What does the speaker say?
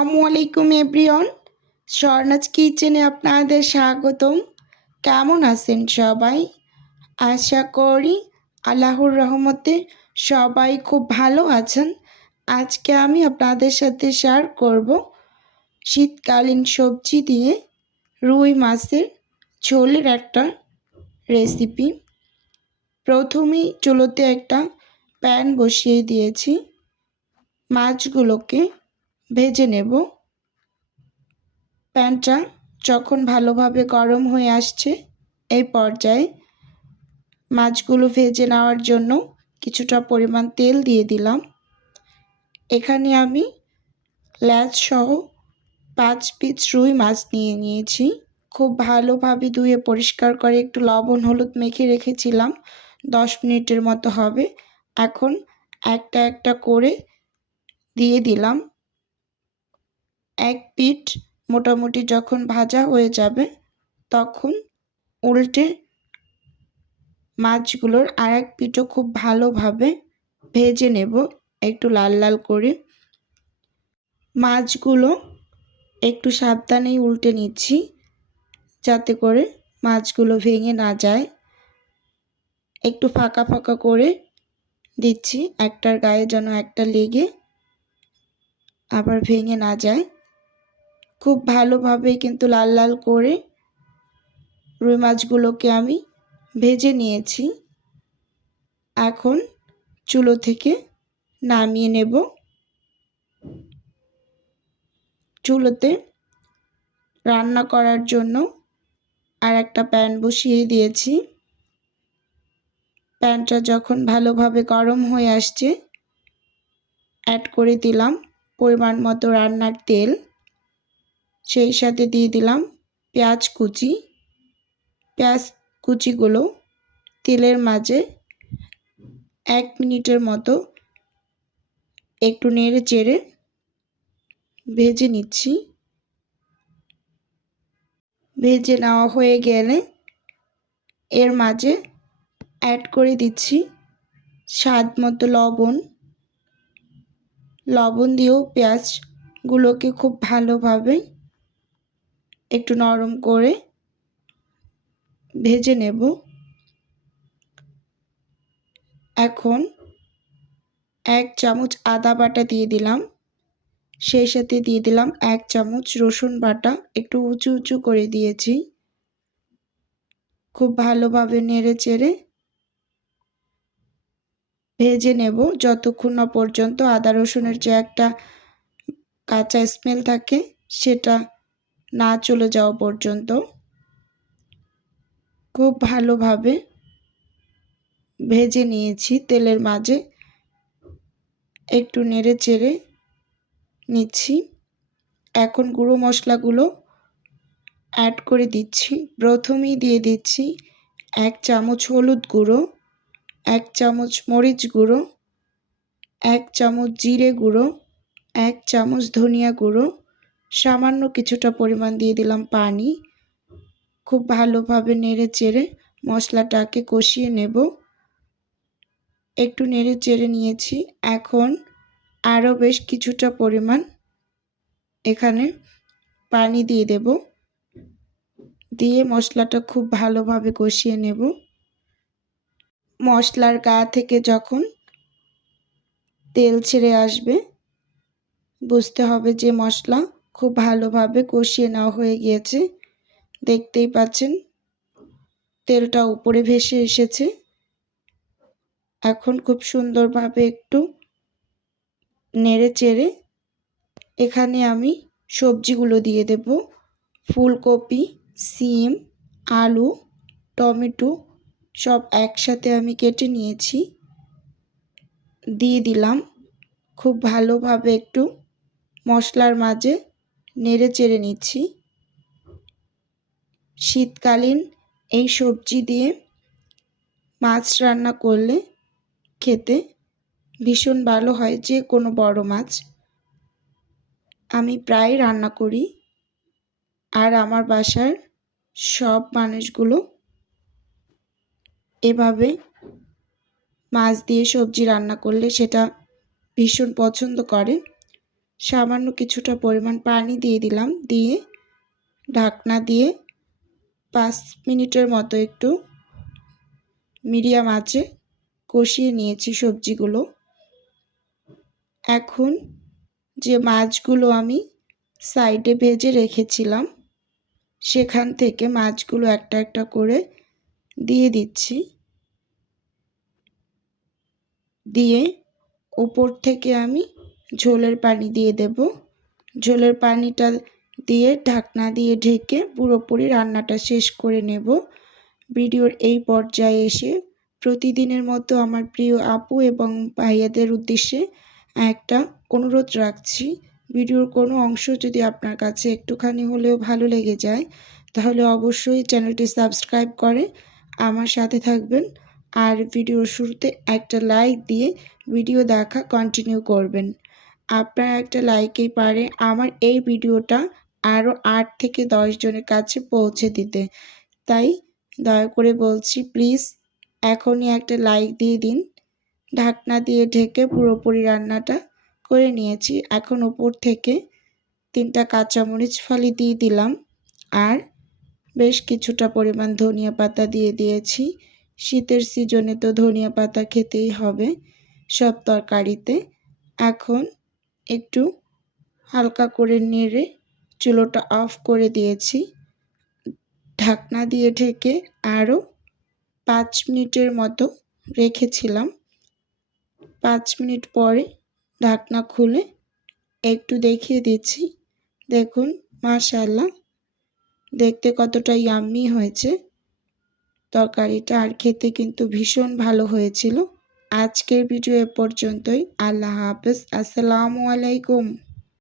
আসসালামু আলাইকুম, এভরিওয়ান। স্বর্ণাজ কিচেনে আপনাদের স্বাগতম। কেমন আছেন সবাই? আশা করি আল্লাহর রহমতে সবাই খুব ভালো আছেন। আজকে আমি আপনাদের সাথে শেয়ার করব শীতকালীন সবজি দিয়ে রুই মাছের ঝোলের একটা রেসিপি। প্রথমেই চুলোতে একটা প্যান বসিয়ে দিয়েছি। মাছগুলোকে ভেজে নেব। প্যানটা যখন ভালোভাবে গরম হয়ে আসছে, এই পর্যায়ে মাছগুলো ভেজে নেওয়ার জন্য কিছুটা পরিমাণ তেল দিয়ে দিলাম। এখানে আমি ল্যাচ সহ পাঁচ পিস রুই মাছ নিয়ে নিয়েছি। খুব ভালোভাবে ধুয়ে পরিষ্কার করে একটু লবণ, হলুদ মেখে রেখেছিলাম। দশ মিনিটের মতো হবে। এখন একটা একটা করে দিয়ে দিলাম। এক পিঠ মোটামুটি যখন ভাজা হয়ে যাবে, তখন উল্টে মাছগুলোর আর এক পিঠও খুব ভালোভাবে ভেজে নেব, একটু লাল লাল করে। মাছগুলো একটু সাবধানেই উল্টে নিচ্ছি, যাতে করে মাছগুলো ভেঙে না যায়। একটু ফাঁকা ফাঁকা করে দিচ্ছি, একটার গায়ে যেন একটা লেগে আবার ভেঙে না যায়। খুব ভালোভাবে কিন্তু লাল লাল করে রুই মাছগুলোকে আমি ভেজে নিয়েছি। এখন চুলো থেকে নামিয়ে নেব। চুলোতে রান্না করার জন্য আর একটা প্যান বসিয়ে দিয়েছি। প্যানটা যখন ভালোভাবে গরম হয়ে আসছে অ্যাড করে দিলাম পরিমাণ মতো রান্নার তেল। সেই সাথে দিয়ে দিলাম পেঁয়াজ কুচি। পেঁয়াজ কুচিগুলো তেলের মাঝে এক মিনিটের মতো একটু নেড়ে চেড়ে ভেজে নিচ্ছি। ভেজে নেওয়া হয়ে গেলে এর মাঝে অ্যাড করে দিচ্ছি স্বাদ মতো লবণ। লবণ দিয়েও পেঁয়াজগুলোকে খুব ভালোভাবে একটু নরম করে ভেজে নেব। এখন এক চামচ আদা বাটা দিয়ে দিলাম। সেই সাথে দিয়ে দিলাম এক চামচ রসুন বাটা, একটু উঁচু উঁচু করে দিয়েছি। খুব ভালোভাবে নেড়ে চেড়ে ভেজে নেব। যতক্ষণ না পর্যন্ত আদা রসুনের যে একটা কাঁচা স্মেল থাকে, সেটা না চলে যাওয়া পর্যন্ত। খুব ভালোভাবে ভেজে নিয়েছি তেলের মাঝে। একটু নেড়ে চেড়ে নিচ্ছি। এখন গুঁড়ো মশলাগুলো অ্যাড করে দিচ্ছি। প্রথমেই দিয়ে দিচ্ছি এক চামচ হলুদ গুঁড়ো, এক চামচ মরিচ গুঁড়ো, এক চামচ জিরে গুঁড়ো, এক চামচ ধনিয়া গুঁড়ো সামান্য কিছুটা পরিমাণ দিয়ে দিলাম পানি। খুব ভালোভাবে নেড়ে চেড়ে মশলাটাকে কষিয়ে নেব। একটু নেড়ে চেড়ে নিয়েছি। এখন আরও বেশ কিছুটা পরিমাণ এখানে পানি দিয়ে দেব। দিয়ে মশলাটা খুব ভালোভাবে কষিয়ে নেব। মশলার গা থেকে যখন তেল ছেড়ে আসবে, বুঝতে হবে যে মশলা খুব ভালোভাবে কষিয়ে নেওয়া হয়ে গিয়েছে। দেখতেই পাচ্ছেন, তেলটা উপরে ভেসে এসেছে। এখন খুব সুন্দরভাবে একটু নেড়ে চেড়ে এখানে আমি সবজিগুলো দিয়ে দেব। ফুলকপি, সিম, আলু, টমেটো সব একসাথে আমি কেটে নিয়েছি। দিয়ে দিলাম। খুব ভালোভাবে একটু মশলার মাঝে নেড়ে চেড়ে নিচ্ছি। শীতকালীন এই সবজি দিয়ে মাছ রান্না করলে খেতে ভীষণ ভালো হয় যে কোনো বড় মাছ। আমি প্রায় রান্না করি আর আমার বাসার সব মানুষগুলো এভাবে মাছ দিয়ে সবজি রান্না করলে সেটা ভীষণ পছন্দ করে। সামান্য কিছুটা পরিমাণ পানি দিয়ে দিলাম। দিয়ে ঢাকনা দিয়ে পাঁচ মিনিটের মতো একটু মিডিয়াম আঁচে কষিয়ে নিয়েছি সবজিগুলো। এখন যে মাছগুলো আমি সাইডে ভেজে রেখেছিলাম, সেখান থেকে মাছগুলো একটা একটা করে দিয়ে দিচ্ছি। দিয়ে উপর থেকে আমি ঝোলের পানি দিয়ে দেব। ঝোলের পানিটা দিয়ে ঢাকনা দিয়ে ঢেকে পুরোপুরি রান্নাটা শেষ করে নেব। ভিডিওর এই পর্যায়ে এসে প্রতিদিনের মতো আমার প্রিয় আপু এবং ভাইয়াদের উদ্দেশ্যে একটা অনুরোধ রাখছি। ভিডিওর কোনো অংশ যদি আপনার কাছে একটুখানি হলেও ভালো লেগে যায়, তাহলে অবশ্যই চ্যানেলটি সাবস্ক্রাইব করে আমার সাথে থাকবেন। আর ভিডিওর শুরুতে একটা লাইক দিয়ে ভিডিও দেখা কন্টিনিউ করবেন। আপনার একটা লাইকেই পারে আমার এই ভিডিওটা আরও আট থেকে দশ জনের কাছে পৌঁছে দিতে। তাই দয়া করে বলছি প্লিজ এখনই একটা লাইক দিয়ে দিন। ঢাকনা দিয়ে ঢেকে পুরোপুরি রান্নাটা করে নিয়েছি। এখন উপর থেকে তিনটা কাঁচামরিচ ফালি দিয়ে দিলাম। আর বেশ কিছুটা পরিমাণ ধনিয়া পাতা দিয়ে দিয়েছি। শীতের সিজনে তো ধনিয়া পাতা খেতেই হবে সব তরকারিতে। এখন একটু হালকা করে নেড়ে চুলোটা অফ করে দিয়েছি। ঢাকনা দিয়ে ঢেকে আরও পাঁচ মিনিটের মতো রেখেছিলাম। পাঁচ মিনিট পরে ঢাকনা খুলে একটু দেখিয়ে দিচ্ছি। দেখুন মাশাল্লাহ দেখতে কতটা ইয়াম্মি হয়েছে। তরকারিটা আর খেতে কিন্তু ভীষণ ভালো হয়েছিল। আজকের ভিডিও এ পর্যন্তই। আল্লাহ হাফেজ। আসসালামু আলাইকুম।